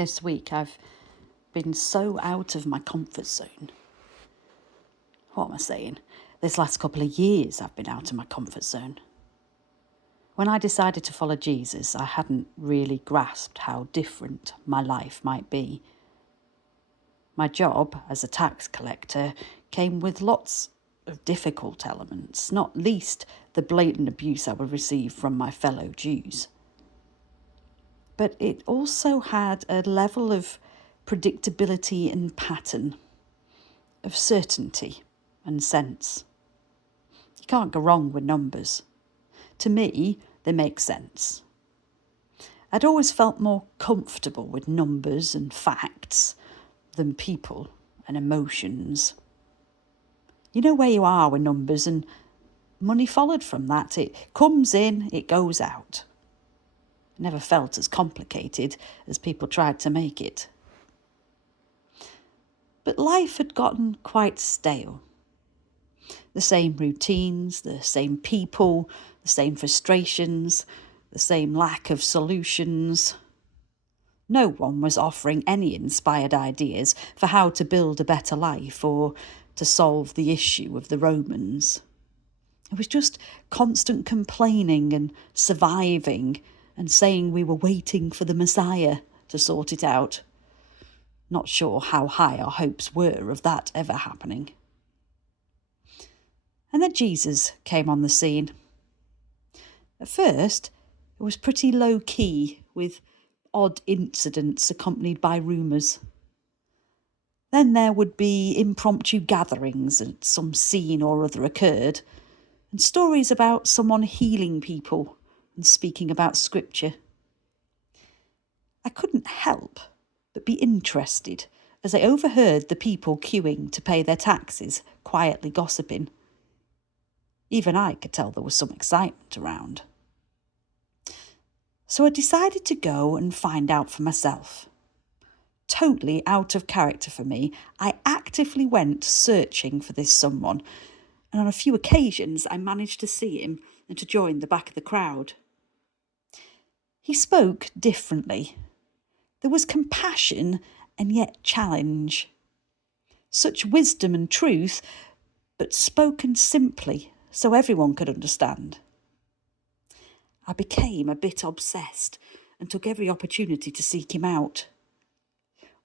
This week I've been so out of my comfort zone. What am I saying? This last couple of years I've been out of my comfort zone. When I decided to follow Jesus, I hadn't really grasped how different my life might be. My job as a tax collector came with lots of difficult elements, not least the blatant abuse I would receive from my fellow Jews. But it also had a level of predictability and pattern, of certainty and sense. You can't go wrong with numbers. To me, they make sense. I'd always felt more comfortable with numbers and facts than people and emotions. You know where you are with numbers, and money followed from that. It comes in, it goes out. It never felt as complicated as people tried to make it. But life had gotten quite stale. The same routines, the same people, the same frustrations, the same lack of solutions. No one was offering any inspired ideas for how to build a better life or to solve the issue of the Romans. It was just constant complaining and surviving and saying we were waiting for the Messiah to sort it out. Not sure how high our hopes were of that ever happening. And then Jesus came on the scene. At first, it was pretty low-key, with odd incidents accompanied by rumours. Then there would be impromptu gatherings and some scene or other occurred, and stories about someone healing people and speaking about scripture. I couldn't help but be interested as I overheard the people queuing to pay their taxes quietly gossiping. Even I could tell there was some excitement around. So I decided to go and find out for myself. Totally out of character for me, I actively went searching for this someone, and on a few occasions I managed to see him and to join the back of the crowd. He spoke differently. There was compassion and yet challenge. Such wisdom and truth, but spoken simply so everyone could understand. I became a bit obsessed and took every opportunity to seek him out.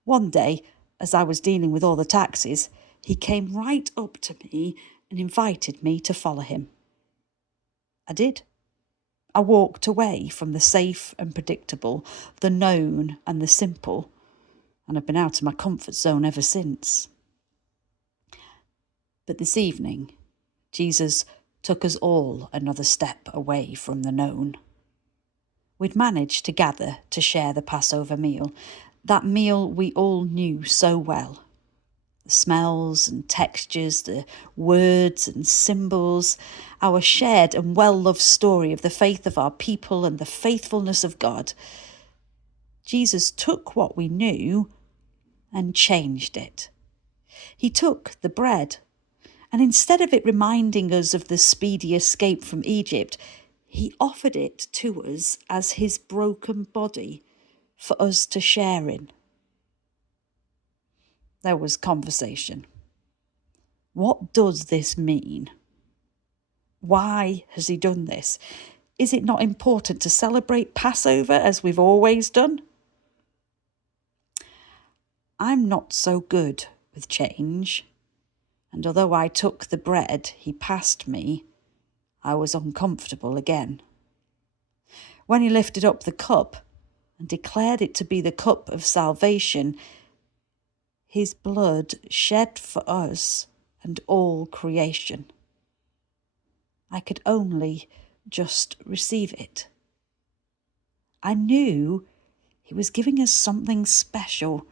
One day, as I was dealing with all the taxes, he came right up to me and invited me to follow him. I did. I walked away from the safe and predictable, the known and the simple, and I've been out of my comfort zone ever since. But this evening, Jesus took us all another step away from the known. We'd managed to gather to share the Passover meal, that meal we all knew so well. The smells and textures, the words and symbols, our shared and well-loved story of the faith of our people and the faithfulness of God. Jesus took what we knew and changed it. He took the bread, and instead of it reminding us of the speedy escape from Egypt, he offered it to us as his broken body for us to share in. There was conversation. What does this mean? Why has he done this? Is it not important to celebrate Passover as we've always done? I'm not so good with change, and although I took the bread he passed me, I was uncomfortable again. When he lifted up the cup and declared it to be the cup of salvation, his blood shed for us and all creation, I could only just receive it. I knew he was giving us something special.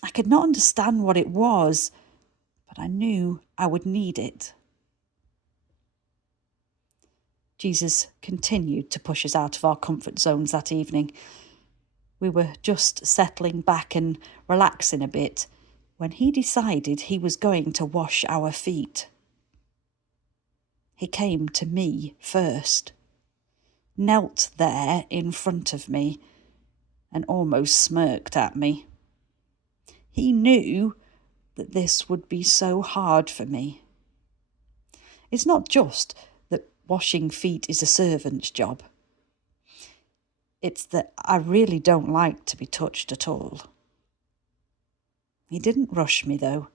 I could not understand what it was, but I knew I would need it. Jesus continued to push us out of our comfort zones that evening. We were just settling back and relaxing a bit when he decided he was going to wash our feet. He came to me first, knelt there in front of me, and almost smirked at me. He knew that this would be so hard for me. It's not just that washing feet is a servant's job. It's that I really don't like to be touched at all. He didn't rush me, though.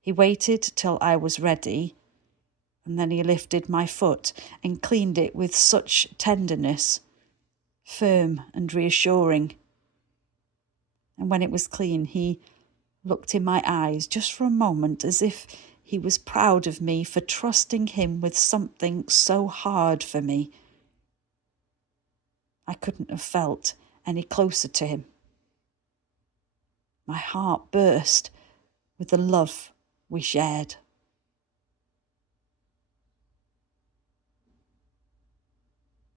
He waited till I was ready, and then he lifted my foot and cleaned it with such tenderness, firm and reassuring. And when it was clean, he looked in my eyes just for a moment as if he was proud of me for trusting him with something so hard for me. I couldn't have felt any closer to him. My heart burst with the love we shared.